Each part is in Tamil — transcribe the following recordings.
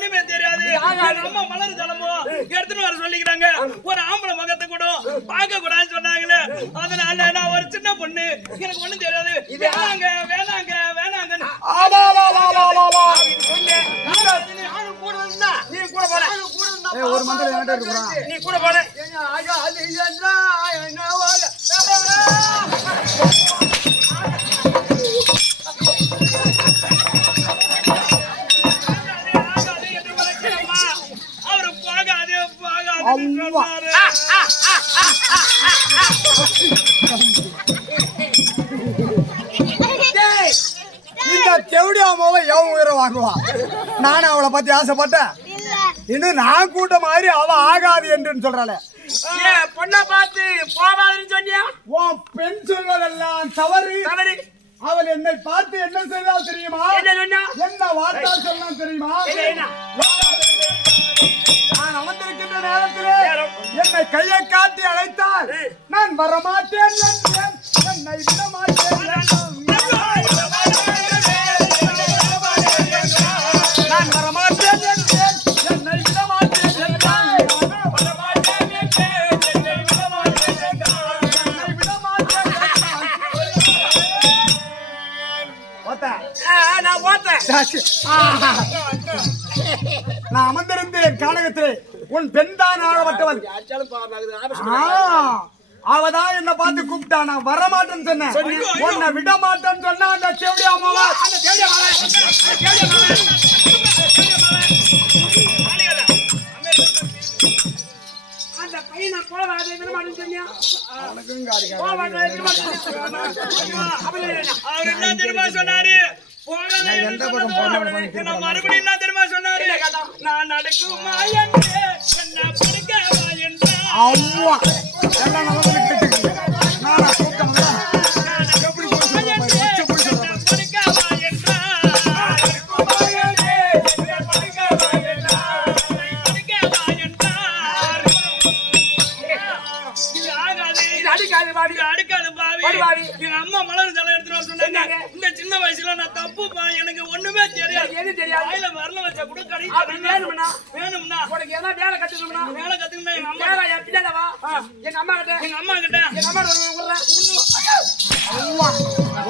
ஒண்ணுமே தெரியாது. அம்மா மலர் ஜலமோ எடுத்துட்டு வர சொல்லிக்கிறாங்க. ஒரு ஆம்பளை முகத்தை கூட பார்க்க கூடாதுன்னு சொன்னாங்களே. அதனால நான் ஒரு சின்ன பொண்ணு, எனக்கு ஒண்ணும் தெரியாது. வேணாங்க வேணாங்க வேணாங்க. நீ கூட போற, ஒரு மந்திரம் என்கிட்ட இருக்கு, நீ கூட போற. அவரு போகாதே போகாது. இந்த தேவடி அம்மாவை எவன் உயிரை வாங்குவா? நானும் அவளை பத்தி ஆசைப்பட்டேன். இன்னும் நான் கூட்ட மாதிரி அவ ஆகாது என்று சொல்றாளே. பொண்ணை பார்த்து போகாதுன்னு சொன்னியா? உன் பெண் சொல்வதெல்லாம் தவறு. அவள் என்னை பார்த்து என்ன செய்தால் தெரியுமா? என்ன வார்த்தை சொன்னால் தெரியுமா? நான் அமர்ந்திருக்கின்ற நேரத்திலே என்னை கையை காட்டி அழைத்தால் நான் வரமாட்டேன் என்றேன். என்னை விட மாட்டேன், நான் வரமாட்டேன் என்றேன். என்னை விட மாட்டேன் என்றான். நான் அமர்ந்திருந்தேன் கானகத்திலே. உன் பெண் தான் ஆகப்பட்டவள். அவதான் என்ன பார்த்து கூப்பிட்டா. நான் வரமாட்டேன்னு சொன்னேன். உன்னை விட மாட்டேன்னு சொன்னா அந்த தேவடி அம்மாவா அந்த பையனை போகாது விட மாட்டேன்னு சொன்னியா? அவர் என்ன தெரியுமா சொன்னாரு? மறுபடியும் என்ன தெரியுமா சொன்னாரு? நான் நடக்குமா என்று என்ன படுக்கவா என்றார். எங்க அம்மா மலர் ஜலம் எடுத்துட்டு சொன்னாங்க. இந்த சின்ன வயசுல நான் தப்புப்பா, எனக்கு ஒண்ணுமே தெரியாது. வாயில வரல வச்சா கூட கிடைக்கும். வேணும்னா உனக்கு ஏதாவது வேலை கத்துக்கணும்னா வேலை கத்துக்கணும். எங்க அம்மா கிட்ட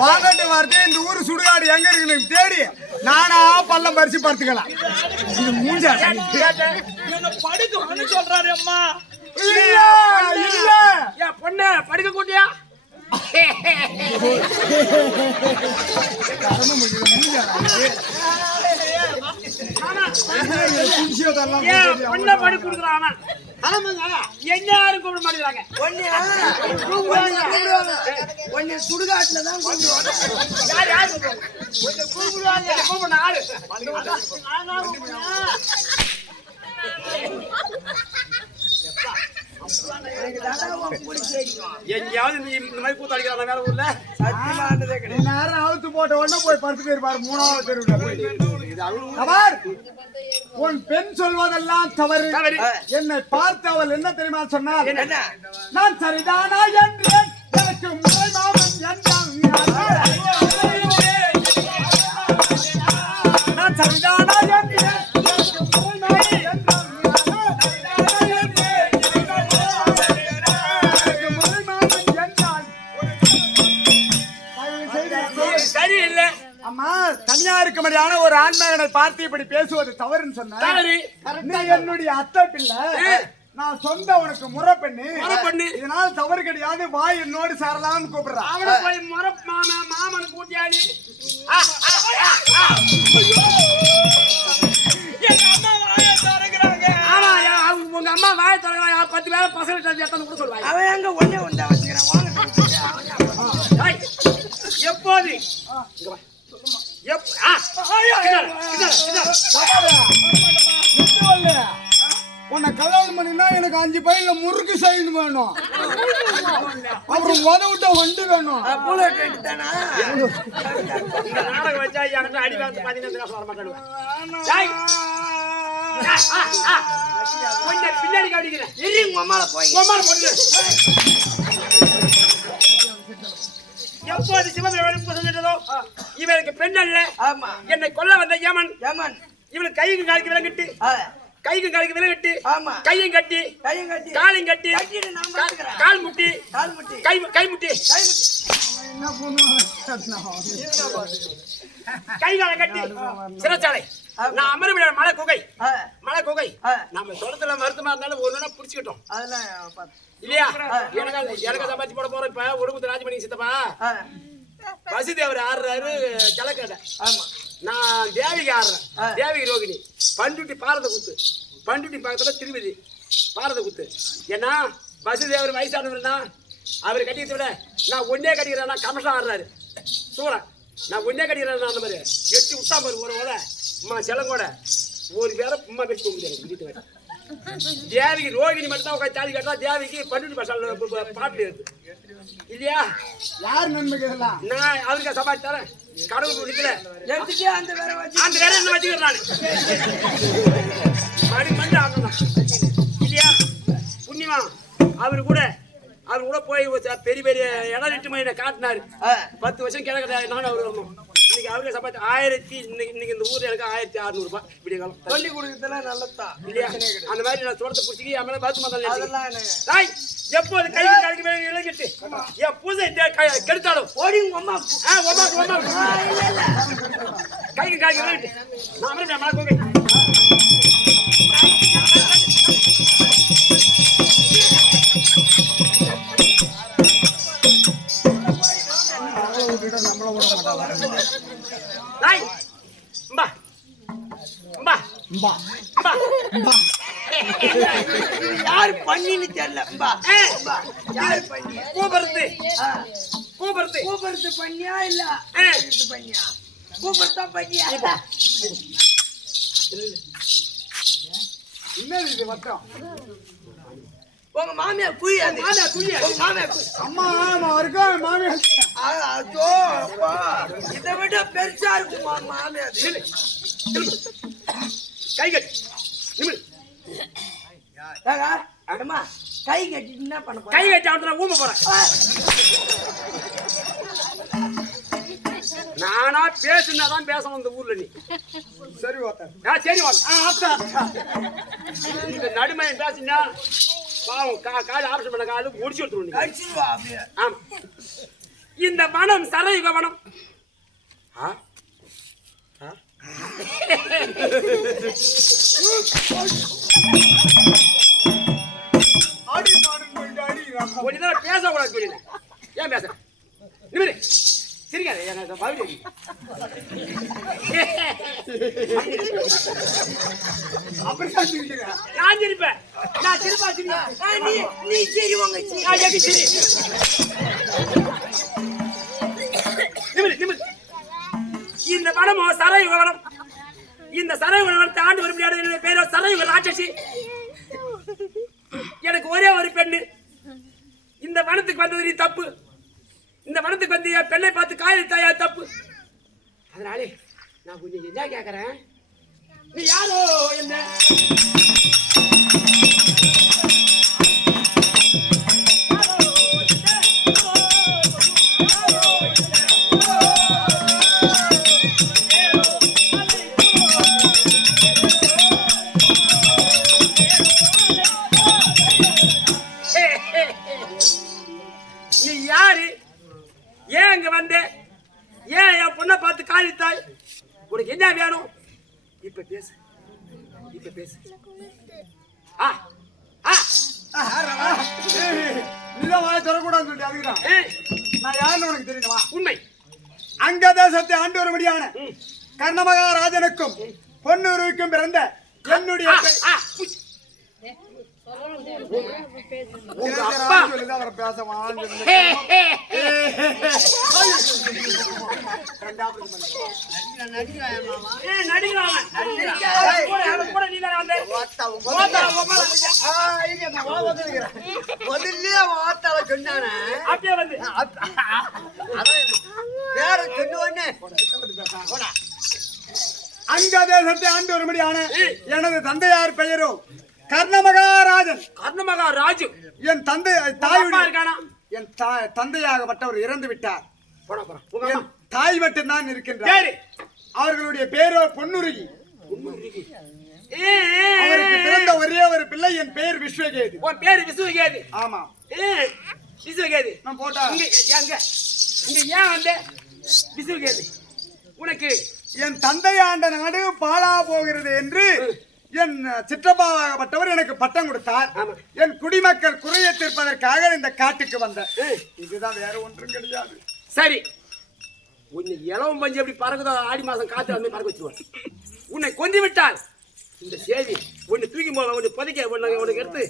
வாங்கட்டு வார்த்தை. இந்த ஊரு சுடுகாடு எங்க இருக்கு தேடி நானா பள்ளம் பறிச்சு பார்த்துக்கலாம். இது மூஞ்சா படுக்க சொல்றாரு அம்மா. பொண்ணு படுக்க கூட்டியா? பொண்ணை படுக்க கொடுக்குறான். எல்லாரும் கூப்பிட மாட்டேங்கிறாங்க. சுடுகாட்டுல தான் எங்கேயாவது இந்த மாதிரி கூத்தாடிக்கிறாங்க வேற ஊர்ல. நேரம் அவுத்து போட்ட உடனே போய் 10 பேர் பாரு. 3வது தெருவுல உன் பெண் சொல்வதெல்லாம் தவறு. என்னை பார்த்து அவள் என்ன தெரியுமா சொன்னார்? நான் சரிதானா என்றேன். எனக்கு முறை மாமன் என்றான். நான் சரிதானா என்றேன். அம்மா, தனியா இருக்கும்படியான ஒரு ஆண்மகனை பார்த்து இப்படி பேசுவது தவறுன்னு சொன்ன. என்னுடைய அத்தை பிள்ளை, நான் சொந்த உனக்கு முறை பண்ணு. இதனால தவறு கிடையாது. வாய் என்னோடு சேரலாம்னு கூப்பிடுறான். அவனை போய் முறை மாமன் கூட்டியாடி. உங்க அம்மா வாய தரங்க. 10 பேரை பசங்க கூட சொல்லுவாங்க. அவன் எங்க ஒண்ணே ஒன்றா வச்சுக்கிறான். எப்போது உன்னை கல்யாணம் பண்ணினா எனக்கு 5 பையில முறுக்கு சைடு வேணும். அப்புறம் உதவிட்ட வண்டி வேணும். பின்னாடி காட்டிக்கிறேன். எப்போது சிவபெருமான் சொல்லிட்டதோ இவருக்கு பெண் அல்ல, என்னை கொல்ல வந்த யமன் இவளுக்கு கைக்கு காலுக்கு விலங்கிட்டு கைக்கு காலுக்கு விலங்கிட்டு ஆமா கையும் கட்டி காலையும் கட்டி கால் முட்டி கை முட்டி என்ன பண்ணுவாங்க கை காலை கட்டி சிறைச்சாலை நான் அமர்விட மலை குகை நம்ம தொடத்துல மருத்துவமா இருந்தாலும் ஒரு நாள் புடிச்சுக்கிட்டோம் அதெல்லாம் இல்லையா எனக்கு சம்பாதிச்சு போட போறோம் இப்ப ஒடுமுத்து ராஜமணி சித்தப்பா வசுதேவர் ஆடுறாரு கிழக்கடை ஆமா நான் தேவிக்கு ஆடுறேன் தேவிக்கு ரோகிணி பண்டுட்டி பாரத குத்து பண்டுட்டி பக்கத்துல திருமதி பாரத குத்து ஏன்னா வசுதேவர் வயசானவர்னா அவர் கட்டிக்கிறத விட நான் ஒன்னே கட்டிக்கிறேன் கமஷம் ஆடுறாரு சூரன் நான் ஒன்னே கட்டிக்கிறேன் அந்த மாதிரி 8 விட்டா பாரு ஒரு ஓட அம்மா செலங்கோட ஒரு பேரை உமா பேசி தூங்குது வீட்டு தேவிக்கு ரோகிணி மட்டும் தான் உட்காந்து தாலி கட்டா தேவிக்கு பண்டுட்டி பசால பாட்டு இருக்கு இல்லையா யார் நன்மைக்கு இதெல்லாம் நான் அவருக்கு சமாளி தரேன் கடவுள் குடிக்கல அந்த வேற அந்த வேற என்ன வச்சுக்கிறேன் நான் மணி மணி ஆகணும் இல்லையா புண்ணியமா அவர் கூட போய் பெரிய பெரிய இடம் இட்டு மணி காட்டினாரு 10 வருஷம் கிழக்கு நானும் அவர் வரணும் இன்னைக்கு அவருக்கு சம்பாதிச்சு இன்னைக்கு இந்த ஊர்ல எனக்கு 1600 ரூபாய் விடிய காலம் சொல்லி கொடுக்கறதுலாம் நல்லதுதான் இல்லையா அந்த மாதிரி நான் தோட்டத்தை பிடிச்சி என் மேல பாத்து மாதம் அதெல்லாம் எப்போது கை கழிக்கு மேல இழங்கிட்டு என் பூஜை கெடுத்தாலும் ஓடி உங்க அம்மா கைக்கு காய்க்கு விளையாட்டு நான் அமர்ந்தேன் மழை போகை யாரு பண்ணின்னு தெரியல யாரு பண்ணி கூப்பிடுறது பண்ணியா இல்ல பண்ணியா கூப்பிடுதான் பண்ணியா என்ன இது மட்டும் உங்க மாமியார் குழி அம்மா இருக்கா மாமியார் இதை விட பெருசா இருக்குமா மாமியார் கை கட்டி கை கட்டி என்ன பண்ண கை கட்டி அவன் ஊம்ப போறேன் நானா பேசுனாதான் பேசணும் இந்த ஊர்ல நீ சரி வாத்தா சரி இந்த நடுமையன் பேசினா பாவம் கால ஆப்ஷன் பண்ண கால முடிச்சு விட்டுருவோம் ஆமா இந்த வனம் சரயுக வனம் கொஞ்சம் பேசக்கூடாது சொல்லல ஏன் பேச நிமிரு சிரிக்காது எனக்கு பகுதி நான் சிரிப்பேன் நான் சிரிப்பா நீ சரி உங்க இந்த வனமோ சரயுக வனம் இந்த சரயுக வனத்தை ஆண்டு வர முடியாத பேரோ சரயுக ராட்சசி எனக்கு ஒரே ஒரு பெண்ணு இந்த வனத்துக்கு வந்தது தப்பு இந்த வனத்துக்கு வந்து என் பெண்ணை பார்த்து காயல் தாயா தப்பு அதனாலே நான் கொஞ்சம் என்ன கேட்கறேன் நீ யாரோ என்ன நீ யாரு ஏன் அங்க வந்த ஏன் என் பொண்ணை பார்த்து காலித்தாய் உனக்கு என்ன வேணும் இப்ப பேசு நீதான் வாயை தரக்கூடாதுன்னு சொல்லிட்டு அதுக்குதான் நான் யாருன்னு உனக்கு தெரியுமா உண்மை அங்க தேசத்தை ஆண்டு வரும்படியான கர்ணமகாராஜனுக்கும் பொன்னுருவுக்கும் பிறந்த என்னுடைய உங்க அப்பா அவரை பேசவான்னு முதல்ல வார்த்தால சொன்னானே அப்படியே வந்து வேற சொன்ன அங்க தேசத்தை ஆண்டு வரும்படியான எனது தந்தையார் பெயரோ கர்ணமகாராஜன் கர்ணமகாராஜு என் தந்தை தாயுடைய இருக்கானா என் தந்தையாகப்பட்டவர் இறந்து விட்டார் போடா என் தாய் மட்டும்தான் இருக்கின்றார் அவர்களுடைய பேரோ பொன்னுருகி அவருக்கு பிறந்த ஒரே ஒரு பிள்ளை, என் பெயர் விஸ்வகேது. உன் பேரு விசுவகேது. ஆமா. விசுவகேது நான் போட்டா இங்க ஏன் வந்த விசுவகேது? உனக்கு என் தந்தை ஆண்ட நாடு பாழா போகிறது என்று என் சிற்றப்பாவாகப்பட்டவர் எனக்கு பட்டம் கொடுத்தார். என் குடிமக்கள் குறையை தீர்ப்பதற்காக இந்த காட்டுக்கு வந்தேன். இதுதான், வேற ஒன்றும் கிடையாது. சரி, உன்னை இளவம் பஞ்சு எப்படி பறக்குதோ ஆடி மாசம் காத்து அந்த பறக்க வச்சிருவார். உன்னை கொண்டு விட்டால் இந்த சேவி ஒன்னு தூக்கி போக, ஒன்னு புதைக்க, உனக்கு எடுத்து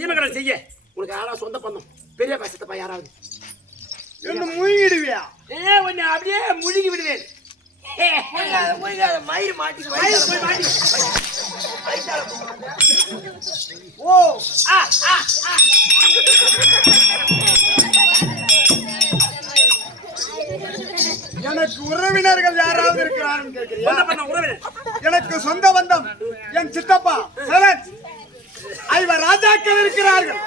ஈமக்கடன் செய்ய உனக்கு யாராவது சொந்த பந்தம் பெரிய கஷ்டப்பா யாராவது என்ன முழுகிடுவியா? உன்னை அப்படியே முழுகி விடுவேன். மயிர் மாட்டி ஓ எனக்கு உறவினர்கள் யாராவது இருக்கிறார்கள் கேட்கிறியா? எனக்கு சொந்த பந்தம் என் சித்தப்பா சைலன்ஸ் ஐவர் ராஜாக்கள் இருக்கிறார்கள்.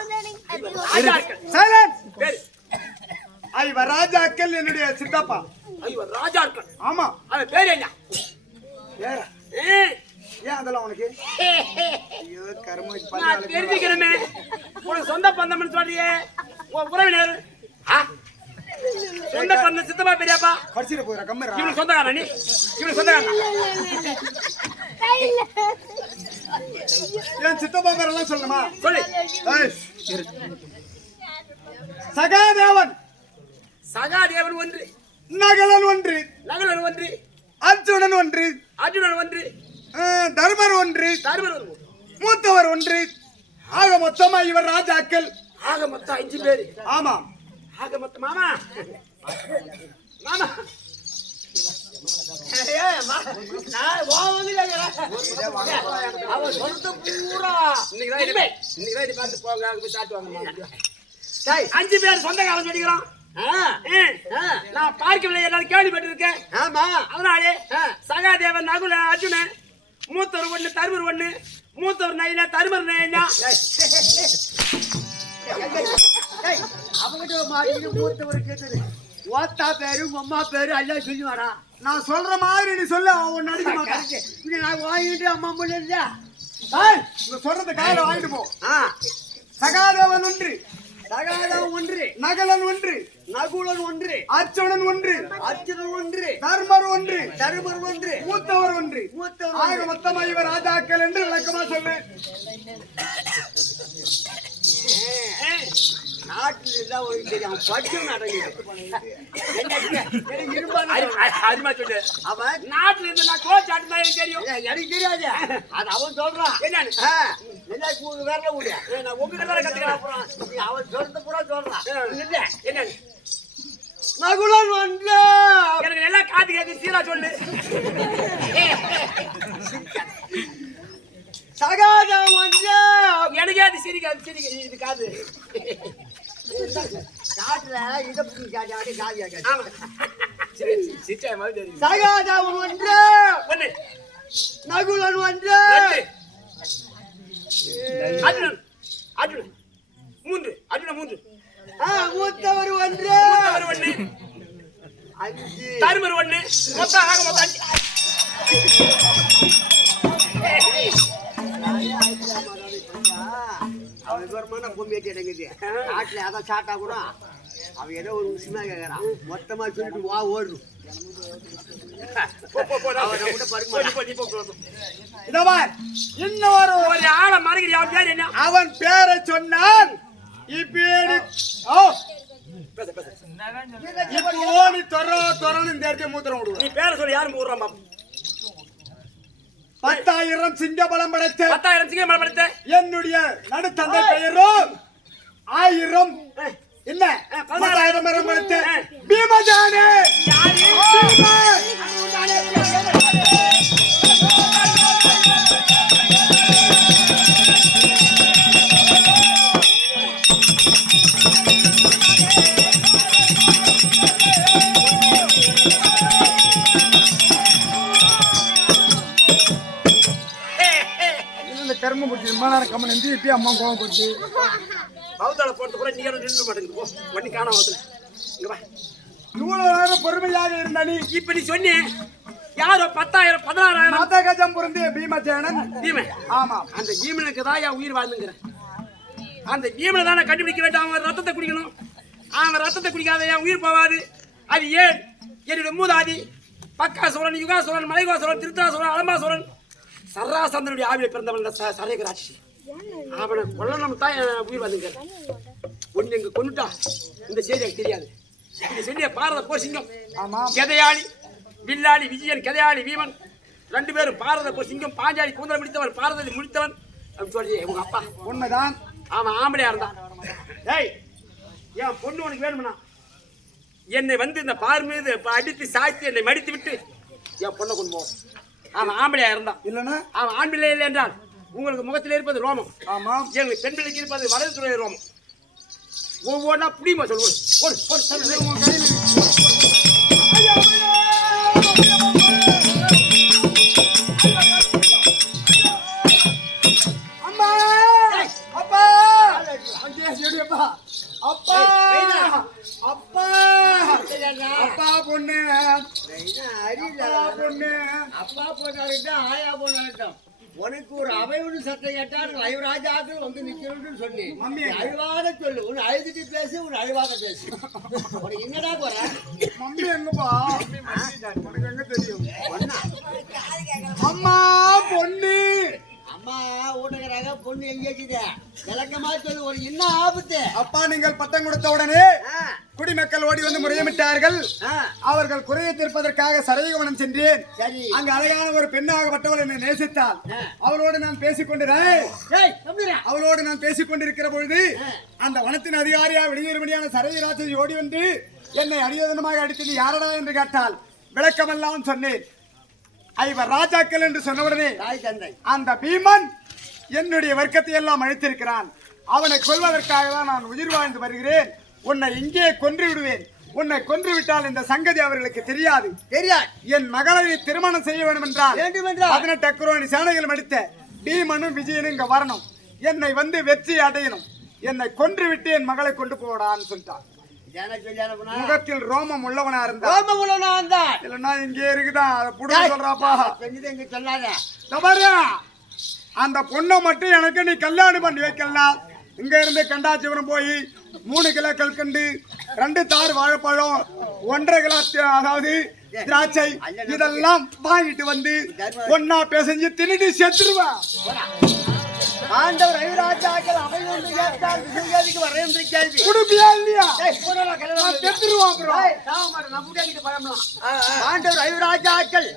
சைலன்ஸ் ஐவர் ராஜாக்கள் என்னுடைய சித்தப்பா. ஐவர் ராஜாக்கள்? ஆமா. அவன் பேர் என்ன? ஏன் அதெல்லாம் உனக்கு? ஐயோ கர்ம தெரிஞ்சுக்கணுமே. உனக்கு சொந்த பந்தம்னு சொல்றியே, உன் உறவினர் சொந்த பந்தம் சித்தப்பா பெரியப்பா கடிச்சிட்டு போயிட கம்மி. இவனுக்கு சொந்தக்காரா நீ? இவனுக்கு சொந்தக்காரா? என் சித்தப்பா பேரெல்லாம் சொல்லணுமா? சொல்லு. சகாதேவன். சகாதேவன் ஒன்று, நகலன் ஒன்று, நகலன் ஒன்று, அர்ஜுனன் ஒன்று, அர்ஜுனன் ஒன்று, தர்மர் ஒன்று, தர்மர் ஒன்று, மூத்தவர் ஒன்று. ஆக மொத்தமா இவர் ராஜாக்கள். ஆக மொத்தம் 5 பேரு. ஆமாம். ஆக மொத்தம் மாமா மாமா அஞ்சு பேர் சொந்தக்காரன் சொல்லிக்கிறோம். நான் பார்க்கவில்லை, எல்லாரும் கேள்விப்பட்டிருக்கேன். ஆமா. அதனாலே சகாதேவன், நகுல, அர்ஜுனன், மூத்தவர் ஒண்ணு, தருமர் ஒண்ணு, மூத்தவர் நைனா, தருமர் நைனா. அவங்கிட்ட மாட்டிட்டு மூத்தவர் கேட்டது ஓத்தா பேரு அம்மா பேரு எல்லாம் சொல்லி வரா. நான் சொல்ற மாதிரி நீ சொல்ல, அவன் நடிக்க மாட்டேன். நான் வாங்கிட்டு அம்மா முடியல சொல்றது கால வாங்கிட்டு போ. சகாதேவன் ஒன்று, சகாதேவன் ஒன்று, நகலன் ஒன்று, நகுலன் ஒன்று, அர்ஜுனன் ஒன்று, அர்ஜுனன் ஒன்று, தர்மர் ஒன்று, தருமர் ஒன்று, மூத்தவர் ஒன்று. மூத்தவர் ஆக மொத்தமா இவர் ராஜாக்கள் என்று விளக்கமா சொல்லு. நாட்டில் எல்லாம் உனக்கு தெரியும். படிச்சு அவன் நாட்டுல இருந்து நான் கோச் ஆட்டுனா எனக்கு தெரியும். எனக்கு தெரியாது, அது அவன் சொல்றான். என்னன்னு வேற ஊழிய நான் உங்ககிட்ட தான் கத்துக்கிறேன். அவன் சொல்றது கூட சொல்றான். இல்ல என்னன்னு நகுலன் வந்து எனக்கு நல்லா காது கேட்கு, சீரா சொல்லு. சகாதம் வந்து எனக்கே அது சிரிக்காது, சிரிக்க இது காது காட்டுல இதை புரிஞ்சு காட்டி காது ஆமா. சிரிச்சா மாதிரி தெரியும். சகாதம் ஒன்று, ஒண்ணு, நகுலன் ஒன்று, ரெண்டு, அர்ஜுனன், அர்ஜுனன் மூன்று, அர்ஜுனன் மூன்று, மூத்தவர் ஒன்று, மூத்தவர் ஒண்ணு, 5, தருமர் ஒண்ணு, மொத்தம் ஆக மொத்தம் 5. அவன் விவரமான பொம்மையாட்டி இடங்குது. காட்டுல அதான் சாட்டா கூட அவன் ஏதோ ஒரு விஷயமா கேட்கறான். மொத்தமா சொல்லிட்டு வா ஓடும். இன்னொரு ஆளை மறைக்கிறீ, அவன் பேர் என்ன? அவன் பேரை சொன்னான். ஓடி தொரன்னு இந்த இடத்துல மூத்திரம் விடுவோம். நீ பேரை சொல்லி யாரும் ஊர்றான் பாப்பா. 10,000 சிங்க பலம் படைத்த 10,000 சிங்க பலம் படைத்த என்னுடைய நடுத்தந்தை பெயரும் 1000 இல்ல 10,000 மரம் படைத்த பீமஜானே. கர்ம போச்சு கம்மன் நந்தி இப்பயே அம்மா கோவம் போச்சு. பௌத்தால போட்டு கூட நீங்க நின்று மாட்டேங்குது. போ வண்டி காணாம வந்து இங்க வா. இவ்வளவு நேரம் பொறுமையாக இருந்த நீ இப்ப நீ சொன்னே யாரோ 10,000 16,000 மதகஜம் பொருந்திய பீமசேனன். பீமன். ஆமா. அந்த பீமனுக்கு தான் என் உயிர் வாழ்ந்துங்கிறேன். அந்த பீமனை தான் நான் கண்டுபிடிக்க வேண்டும். அவன் ரத்தத்தை குடிக்கணும். அவன் ரத்தத்தை குடிக்காத என் உயிர் போவாது. அது ஏன் என்னுடைய மூதாதி பக்காசுரன், யுகாசுரன், மலைகாசுரன், திருத்தாசுரன், அலமாசுரன், சராசந்தனுடைய ஆவியை பிறந்தவன் சரேகராட்சி. அவனை கொல்லணும் தான் என் உயிர் வாழ்ந்துங்கிறேன். ஒன்னு எங்க கொண்டுட்டா இந்த செய்தி எனக்கு தெரியாது. இந்த செய்தியை பாரத போர் சிங்கம், ஆமா. கதையாளி வில்லாளி விஜயன், கதையாளி வீமன் 2 பேரும் பாரத போர் சிங்கம், பாஞ்சாலி கூந்தல் முடித்தவன், பாரதத்தை முடித்தவன் அப்படின்னு சொல்லி உங்க அப்பா. உண்மைதான். அவன் ஆம்பளையா இருந்தான். ஏய், என் பொண்ணு உனக்கு வேணும்னா என்னை வந்து இந்த பார் மீது அடித்து சாய்த்து என்னை மடித்து விட்டு என் பொண்ணை கொண்டு போவோம். அவன் ஆம்பளையா இருந்தான். இல்லைன்னா அவன் ஆண் பிள்ளை இல்லை என்றால் உங்களுக்கு முகத்தில் இருப்பது ரோமம். ஆமா. எங்களுக்கு பெண் பிள்ளைக்கு இருப்பது வலது துறை ரோமம். ஒவ்வொன்றா புடிமா சொல்லுவோம். உன் கையில் அம்மா அப்பா அப்பா அப்பா அப்பா அப்பா பொண்ணு அப்பா பொண்ணு அப்பா போனாலும் ஆயா போனாலும் உனக்கு ஒரு அவையோடு சத்தம் கேட்டால் லைவராஜாக்கள் வந்து நிக்கணும்னு சொல்லி மம்மி அழுவாத சொல்லு. உன் அழுதுட்டு பேசு, உன் அழுவாத பேசு. உனக்கு என்னடா போற மம்மி எங்கப்பா? உனக்கு எங்க தெரியும்? அம்மா பொண்ணு அம்மா ஊட்டக்கிறாங்க, பொண்ணு எங்கேக்குது விளக்கமா சொல்லு. ஒரு என்ன ஆபத்து? அப்பா நீங்கள் பட்டம் கொடுத்த உடனே குடிமக்கள் ஓடி வந்து முறையமிட்டார்கள். அவர்கள் குறையை தீர்ப்பதற்காக சரையவனம் சென்றேன். சரி, அங்கு அழகான ஒரு பெண்ணாகப்பட்டவள் என்னை நேசித்தாள். அவளோடு நான் பேசிக் கொண்டிருக்கிற பொழுது அந்த வனத்தின் அதிகாரியா வெளியேறும்படியான சரையராட்சி ஓடி வந்து என்னை அடியோதனமாக அடித்தது யாரடா என்று கேட்டால் விளக்கமெல்லாம் சொன்னேன். ஐவர் ராஜாக்கள் என்று சொன்னவுடனே அந்த பீமன் என்னுடைய வர்க்கத்தை எல்லாம் அழித்திருக்கிறான். அவனை கொல்வதற்காக தான் நான் உயிர் வாழ்ந்து வருகிறேன். உன்னை இங்கே கொன்று விடுவேன். உன்னை கொன்று விட்டால் இந்த சங்கதி அவர்களுக்கு தெரியாது. என் மகளை திருமணம் செய்ய வேண்டும் என்றால் 18 அக்ரோனி சேனைகளும் அடித்த பீமனும் விஜயனும் இங்க வரணும். என்னை வந்து வெற்றி அடையணும். என்னை கொன்று விட்டு என் மகளை கொண்டு போடான்னு சொல்லிட்டான். முகத்தில் ரோமம் உள்ளவனா இருந்தா இல்லன்னா இங்கே இருக்குதான். அதை புடுங்க சொல்றாப்பா. அந்த பொண்ணை மட்டும் எனக்கு நீ கல்யாணம் பண்ணி வைக்கலாம். இங்க இருந்து கண்டாச்சிபுரம் போய் 3 கிலோ கல்கண்டு, 2 தார் வாழைப்பழம், 1.5 கிலோ அதாவது திராட்சை இதெல்லாம் வாங்கிட்டு வந்து ஒன்னா பேசஞ்சு தின்னுட்டு செத்துருவா. ஆண்டவர் ஐராஜாக்கள் அவை ஒன்று கேட்டால் விசுவாதிக்கு வரையும் கேள்வி குடுப்பியா இல்லையா? ஆண்டவர் ஐராஜாக்கள்